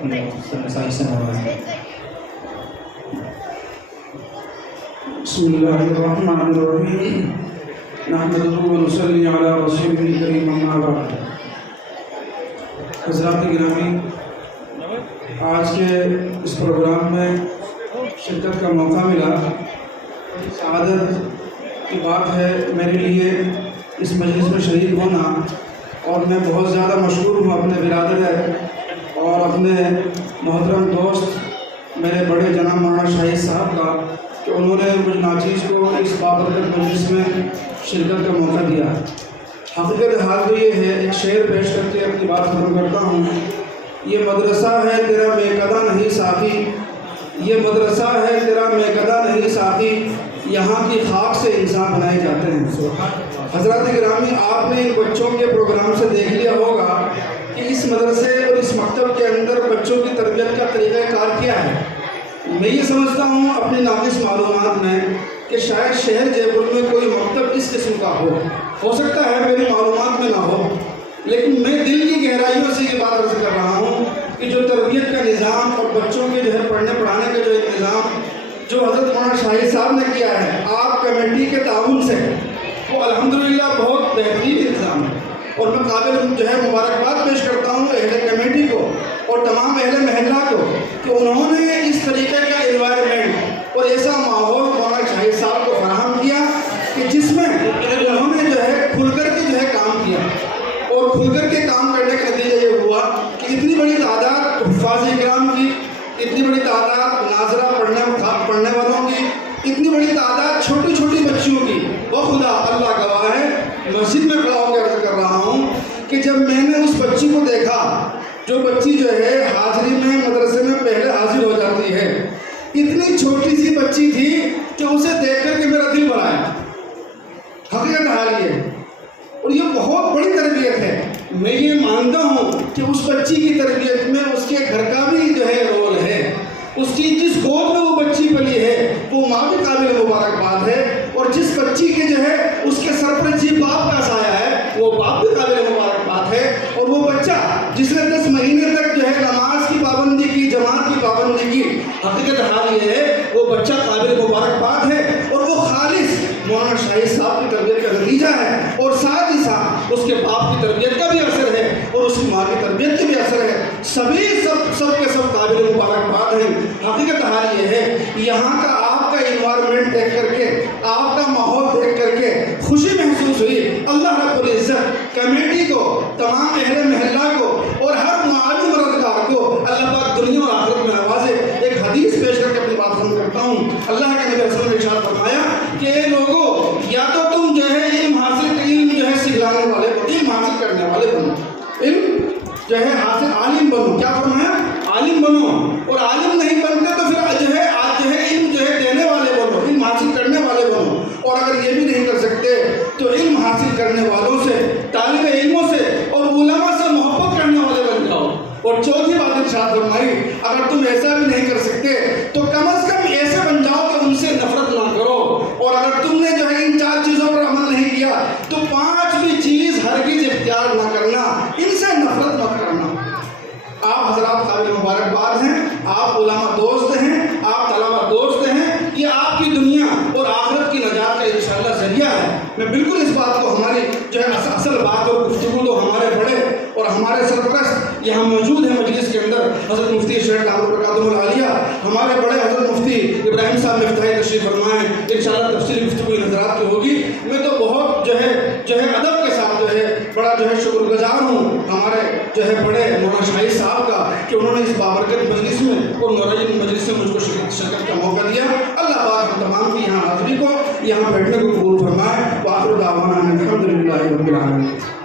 اپنے مسائل سے نوازیں۔ بسم اللہ الرحمن الرحیم نحمدہ و نصلی علی رسولہ الکریم اما بعد۔ حضرات گرامی، آج کے اس پروگرام میں شرکت کا موقع ملا، سعادت کی بات ہے میرے لیے اس مجلس میں شریک ہونا، اور میں بہت زیادہ مشکور ہوں اپنے برادر اور اپنے محترم دوست میرے بڑے جناب مولانا شاہد صاحب کا کہ انہوں نے مجھ ناچیز کو اس بابرکت مجلس میں شرکت کا موقع دیا۔ حقیقت حال تو یہ ہے، ایک شعر پیش کر کے اپنی بات ختم کرتا ہوں۔ یہ مدرسہ ہے تیرا میکدہ نہیں ساقی، یہ مدرسہ ہے تیرا میکدہ نہیں ساقی، یہاں کی خاک سے انسان بنائے جاتے ہیں۔ حضرات گرامی، آپ نے ان بچوں کے پروگرام سے دیکھ لیا ہوگا کہ اس مدرسے اور اس مکتب کے اندر بچوں کی تربیت کا طریقہ کار کیا ہے۔ میں یہ سمجھتا ہوں اپنی ناقص معلومات میں کہ شاید شہر جے پور میں کوئی مکتب اس قسم کا ہو سکتا ہے میری معلومات میں نہ ہو، لیکن میں دل کی گہرائیوں سے یہ بات عرض کر رہا ہوں کہ جو تربیت کا نظام اور بچوں کے جو ہے پڑھنے پڑھانے کا جو انتظام جو حضرت مولانا شاہد صاحب نے کیا ہے آپ کمیٹی کے تعاون سے، وہ الحمدللہ بہت بہترین انتظام ہے، اور میں قابل جو ہے مبارکباد پیش کرتا ہوں اہل کمیٹی کو اور تمام اہل محلہ کو کہ انہوں نے اس طریقے کا انوائرمنٹ اور ایسا ماحول مولانا شاہد صاحب کو فراہم کیا کہ جس میں انہوں نے جو ہے کھل کر کے جو ہے کام کیا، اور کھل کر کے کام کرنے کا نتیجہ یہ ہوا کہ اتنی بڑی تعداد حفاظ کرام کی، اتنی بڑی تعداد ناظرہ پڑھنے والوں کی، اتنی بڑی تعداد چھوٹی چھوٹی بچیوں کی، وہ خدا اللہ گواہ ہے مسجد میں کھڑا ہو کے عرض کر رہا ہوں کہ جب میں نے اس بچی کو دیکھا، جو بچی جو ہے حاضری میں مدرسے میں پہلے حاضر ہو جاتی ہے، اتنی چھوٹی سی بچی تھی کہ اسے دیکھ کر کے میرا دل بھر آیا۔ حقیقت حال یہ، اور یہ بہت بڑی تربیت ہے۔ میں یہ مانتا ہوں کہ اس بچی کی تربیت میں اس کے گھر کا بھی جو ہے رول ہے، اس کی جس گود میں وہ بچی پلی ہے وہ ماں بھی قابل مبارکباد ہے، اور جس بچی کے جو ہے اس کے سر پر جی باپ کا سایہ ہے وہ باپ بھی قابل مبارکباد ہے، اور وہ بچہ جس نے 10 مہینے تک جو ہے نماز کی پابندی کی، جماعت کی پابندی کی، حقیقت حال یہ ہے وہ بچہ قابل مبارکباد ہے، اور وہ خالص مولانا شاہد صاحب کی تربیت کا نتیجہ ہے، اور ساتھ ہی ساتھ اس کے باپ کی تربیت کا بھی اثر ہے اور اس کی ماں کی تربیت کا بھی اثر ہے۔ سب کے سب قابل مبارکباد ہیں۔ حقیقت حال یہ ہے یہاں کا آپ کا انوائرمنٹ دیکھ کر کے، آپ کا ماحول دیکھ کر کے خوشی محسوس ہوئی۔ اللہ رب العزت کمیٹی کو، تمام اہل محلہ کو اور ہر معاون مددگار کو اللہ پاک دنیا اور آخرت میں نوازے۔ ایک حدیث پیش کر کے اپنی بات ختم کرتا ہوں۔ اللہ کے نبی رسول نے ارشاد فرمایا کہ اے لوگو، یا تو تم جو ہے علم جو ہے سکھلانے والے بنو، علم حاصل کرنے والے بنو، علم جو ہے حاصل عالم بنو۔ کیا فرمایا؟ عالم بنو، اور عالم نہیں بنتے تو پھر جو ہے آج جو ہے علم جو ہے دینے والے بنو، علم حاصل کرنے والے بنو، اور اگر یہ بھی نہیں کر سکتے تو علم حاصل کرنے والوں سے، طالب علموں سے اور علماء سے محبت کرنے والے بن جاؤ۔ اور چوتھی بات ارشاد فرمائی، اگر تم ایسا بھی نہیں کر سکتے تو کم از کم ایسے بن جاؤ کہ ان سے نفرت نہ کرو، اور اگر تم نے جو ہے ان 4 چیزوں پر عمل نہیں کیا تو 5ویں چیز ہرگز اختیار نہ کرنا، ان سے نفرت مت کرنا۔ آپ حضرات قابل مبارکباد ہیں، آپ علماء دوست ہیں، آپ طلبہ دوست ہیں، یہ آپ کی دنیا اور آخرت کی نجات کا انشاءاللہ ذریعہ ہے۔ میں بالکل اس بات کو، ہماری جو ہے اصل بات اور گفتگو تو ہمارے بڑے اور ہمارے سرپرست یہاں موجود ہیں مجلس کے اندر، حضرت مفتی شیخ دامت برکاتہ العالیہ، ہمارے بڑے حضرت مفتی ابراہیم صاحب مفتاحی تشریف فرمائیں، انشاءاللہ تفصیلی گفتگو ان حضرات کی ہوگی۔ میں تو بہت جو ہے ادب کے ساتھ جو ہے بڑا جو ہے شکر گزار ہوں ہمارے جو ہے بڑے مولانا شاہد صاحب کا کہ انہوں نے اس بابرکت مجلس میں اور نورین مجلس میں مجھ کو شرکت کا موقع دیا۔ اللہ پاک ہم تمام کی یہاں حاضری کو، یہاں بیٹھنے کو قبول فرمائے۔ وآخر دعوانا